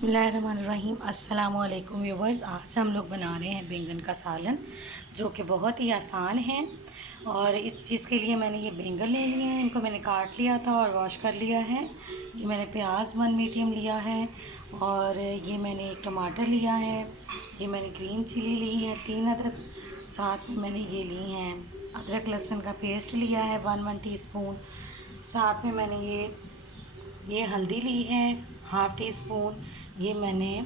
बिस्मिल्लाहिर्रहमानिर्रहीम। अस्सलाम वालेकुम व्यूवर्स। आज हम लोग बना रहे हैं बैंगन का सालन, जो कि बहुत ही आसान है। और इस चीज़ के लिए मैंने ये बैंगन ले लिए हैं, इनको मैंने काट लिया था और वॉश कर लिया है। ये मैंने प्याज 1 मीडियम लिया है, और ये मैंने एक टमाटर लिया है। ये मैंने ग्रीन चिली ली है 3 अदरक। साथ में मैंने ये ली हैं अदरक लहसुन का पेस्ट लिया है 1 टीस्पून। साथ में मैंने ये हल्दी ली है हाफ़ टी स्पून। ये मैंने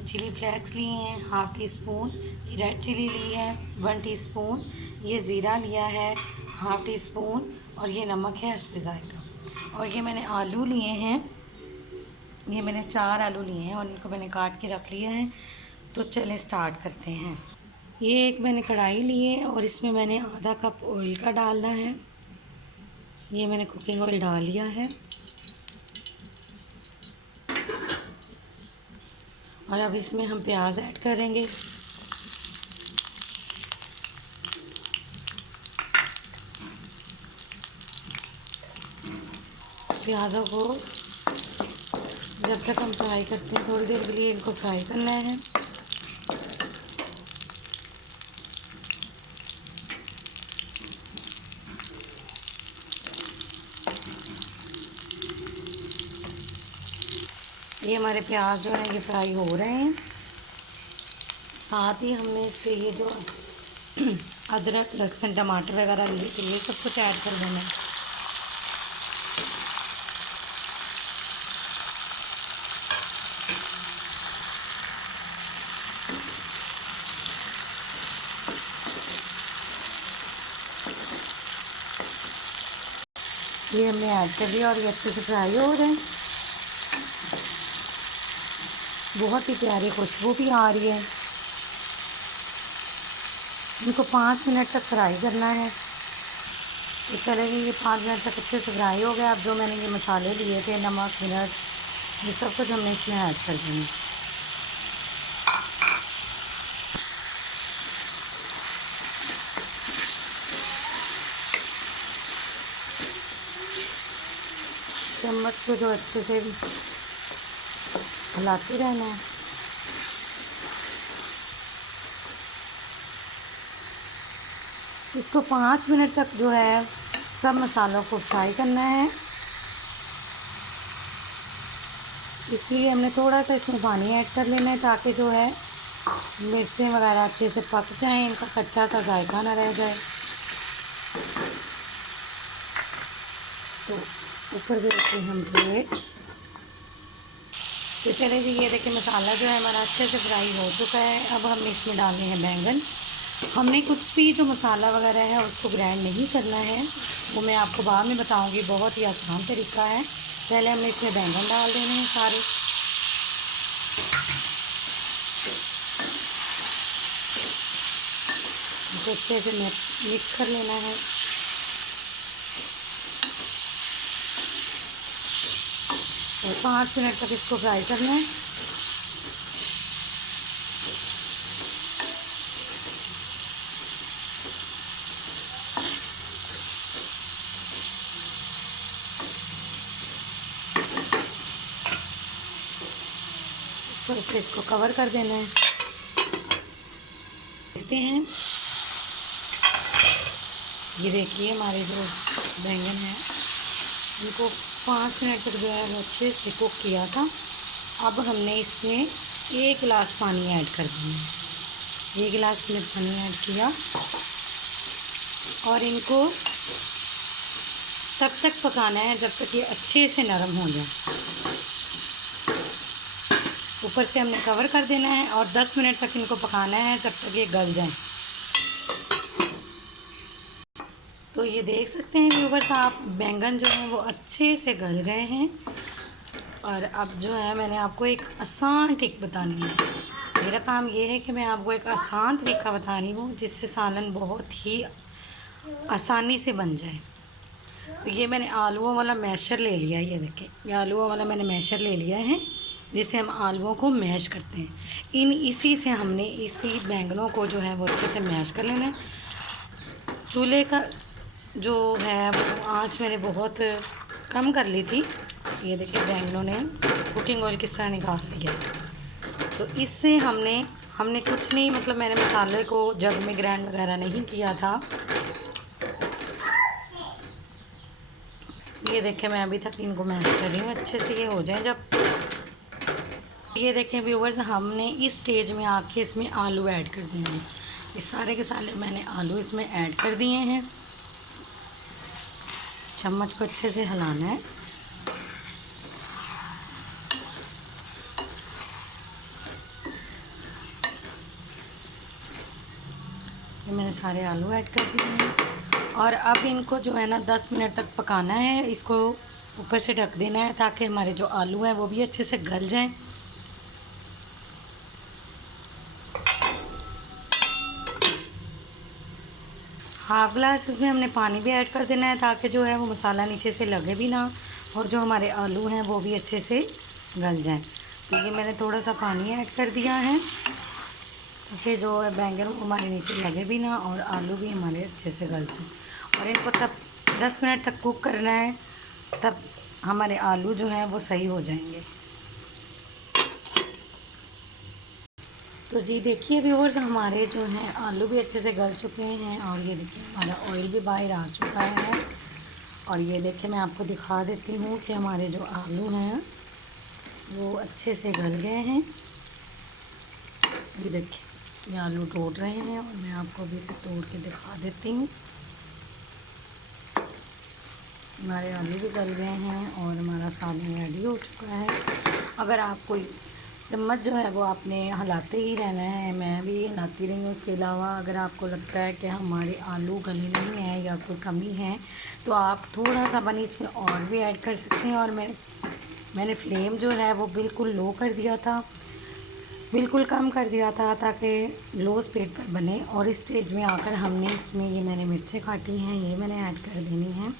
चिली फ्लेक्स लिए हैं हाफ़ टी स्पून। ये रेड चिली ली है 1 टीस्पून। ये ज़ीरा लिया है हाफ़ टी स्पून, और ये नमक है हस्बे ज़ायक़ा। और ये मैंने आलू लिए हैं, ये मैंने 4 आलू लिए हैं और इनको मैंने काट के रख लिया है। तो चलें स्टार्ट करते हैं। ये एक मैंने कढ़ाई ली है और इसमें मैंने आधा कप ऑयल का डालना है। ये मैंने कुकिंग ऑयल डाल लिया है, और अब इसमें हम प्याज ऐड करेंगे। प्याज़ों को जब तक हम फ्राई करते हैं, थोड़ी देर के लिए इनको फ्राई करना है। ये हमारे प्याज जो है ये फ्राई हो रहे हैं। साथ ही हमने इस पर ये जो अदरक लहसुन टमाटर वगैरह लिए थे, ये सब कुछ ऐड कर देना है। ये हमने ऐड कर दिया और ये अच्छे से फ्राई हो रहे हैं। बहुत ही प्यारी खुशबू भी आ रही है। इनको 5 मिनट तक फ्राई करना है। तो चलेंगे, ये 5 मिनट तक अच्छे से फ्राई हो गया। अब जो मैंने ये मसाले लिए थे, नमक मिर्च, ये सब कुछ हमने इसमें ऐड कर देना। चम्मच को जो अच्छे से हिलाते रहना है। इसको 5 मिनट तक जो है सब मसालों को फ्राई करना है। इसलिए हमने थोड़ा सा इसमें पानी ऐड कर लेना है, ताकि जो है मिर्चें वगैरह अच्छे से पक जाएं, इनका कच्चा सा जायका ना रह जाए। तो ऊपर भी रखते हैं हम प्लेट। तो चले जी, ये देखिए मसाला जो है हमारा अच्छे से फ्राई हो चुका है। अब हम इसमें डालने हैं बैंगन। हमने कुछ भी जो मसाला वगैरह है उसको ग्राइंड नहीं करना है, वो मैं आपको बाद में बताऊंगी। बहुत ही आसान तरीका है। पहले हमने इसमें बैंगन डाल देने हैं सारे। अच्छे से मिक्स कर लेना है। और 5 मिनट तक इसको फ्राई करना है। तो फिर इसको कवर कर देना है। देखते हैं, ये देखिए हमारे जो बैंगन हैं इनको 5 मिनट तक जो है वो अच्छे से कुक किया था। अब हमने इसमें 1 गिलास पानी ऐड कर देना है। 1 गिलास में पानी ऐड किया, और इनको तब तक पकाना है जब तक ये अच्छे से नरम हो जाए। ऊपर से हमने कवर कर देना है और 10 मिनट तक इनको पकाना है, जब तक ये गल जाए। तो ये देख सकते हैं व्यूवर्स आप, बैंगन जो है वो अच्छे से गल गए हैं। और अब जो है मैंने आपको एक आसान ट्रिक बतानी है। मेरा काम ये है कि मैं आपको एक आसान तरीका बता रही हूँ, जिससे सालन बहुत ही आसानी से बन जाए। तो ये मैंने आलूओं वाला मैशर ले लिया है। ये देखें, ये आलूओं वाला मैंने मैशर ले लिया है, जिससे हम आलूओं को मैश करते हैं। इसी से हमने इसी बैंगनों को जो है वो अच्छे से मैश कर लेना है। चूल्हे का जो है वो आँच मैंने बहुत कम कर ली थी। ये देखिए बैंगनों ने कुकिंग ऑयल किस तरह निकाल लिया। तो इससे हमने कुछ नहीं, मतलब मैंने मसाले को जग में ग्राइंड वगैरह नहीं किया था। ये देखें, मैं अभी तक इनको मैश कर रही हूँ अच्छे से, ये हो जाए जब। ये देखें व्यूवर्स, हमने इस स्टेज में आके इसमें आलू ऐड कर दिए हैं। इस सारे के सारे मैंने आलू इसमें ऐड कर दिए हैं। चम्मच को अच्छे से हिलाना है। ये मैंने सारे आलू ऐड कर दिए हैं और अब इनको जो है ना 10 मिनट तक पकाना है। इसको ऊपर से ढक देना है ताकि हमारे जो आलू हैं वो भी अच्छे से गल जाएं। हाफ ग्लास इसमें हमने पानी भी ऐड कर देना है ताकि जो है वो मसाला नीचे से लगे भी ना और जो हमारे आलू हैं वो भी अच्छे से गल जाएं। तो ये मैंने थोड़ा सा पानी ऐड कर दिया है ताकि जो है बैंगन वो हमारे नीचे लगे भी ना और आलू भी हमारे अच्छे से गल जाएं। और इनको तब 10 मिनट तक कुक करना है, तब हमारे आलू जो हैं वो सही हो जाएंगे। तो जी देखिए व्यूअर्स, हमारे जो हैं आलू भी अच्छे से गल चुके हैं और ये देखिए हमारा ऑयल भी बाहर आ चुका है। और ये देखिए मैं आपको दिखा देती हूँ कि हमारे जो आलू हैं वो अच्छे से गल गए हैं। ये देखिए ये आलू तोड़ रहे हैं और मैं आपको अभी से तोड़ के दिखा देती हूँ। हमारे आलू भी गल गए हैं और हमारा सालन रेडी हो चुका है। अगर आप कोई चम्मच जो है वो आपने हिलाते ही रहना है, मैं भी हिलाती रही हूँ। उसके अलावा अगर आपको लगता है कि हमारे आलू गले नहीं हैं या कोई कमी है तो आप थोड़ा सा पानी इसमें और भी ऐड कर सकते हैं। और मैंने फ्लेम जो है वो बिल्कुल लो कर दिया था, बिल्कुल कम कर दिया था ताकि लो स्पीड पर बने। और इस स्टेज में आकर हमने इसमें ये मैंने मिर्चें काटी हैं, ये मैंने ऐड कर देनी है।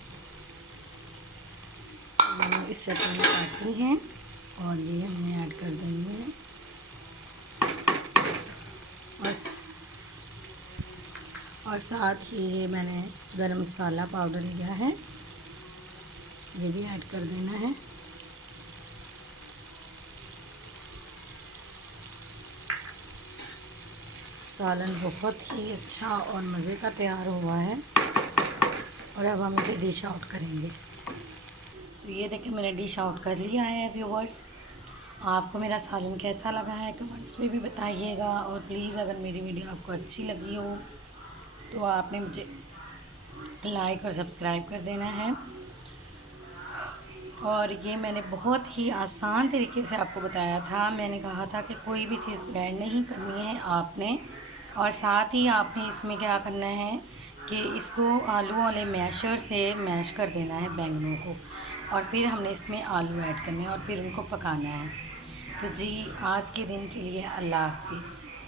मैंने इस शक्ल में काटी हैं और ये हमने ऐड कर देनी है। और साथ ही ये मैंने गरम मसाला पाउडर लिया है, ये भी ऐड कर देना है। सालन बहुत ही अच्छा और मज़े का तैयार हुआ है और अब हम इसे डिश आउट करेंगे। तो ये देखिए मैंने डिश आउट कर लिया है व्यूअर्स। आपको मेरा सालन कैसा लगा है कमेंट्स में भी बताइएगा। और प्लीज़ अगर मेरी वीडियो आपको अच्छी लगी हो तो आपने मुझे लाइक और सब्सक्राइब कर देना है। और ये मैंने बहुत ही आसान तरीके से आपको बताया था। मैंने कहा था कि कोई भी चीज़ ग्राइंड नहीं करनी है आपने, और साथ ही आपने इसमें क्या करना है कि इसको आलू वाले मैशर से मैश कर देना है बैंगनों को, और फिर हमने इसमें आलू ऐड करने हैं और फिर उनको पकाना है। तो जी आज के दिन के लिए अल्लाह हाफिज़।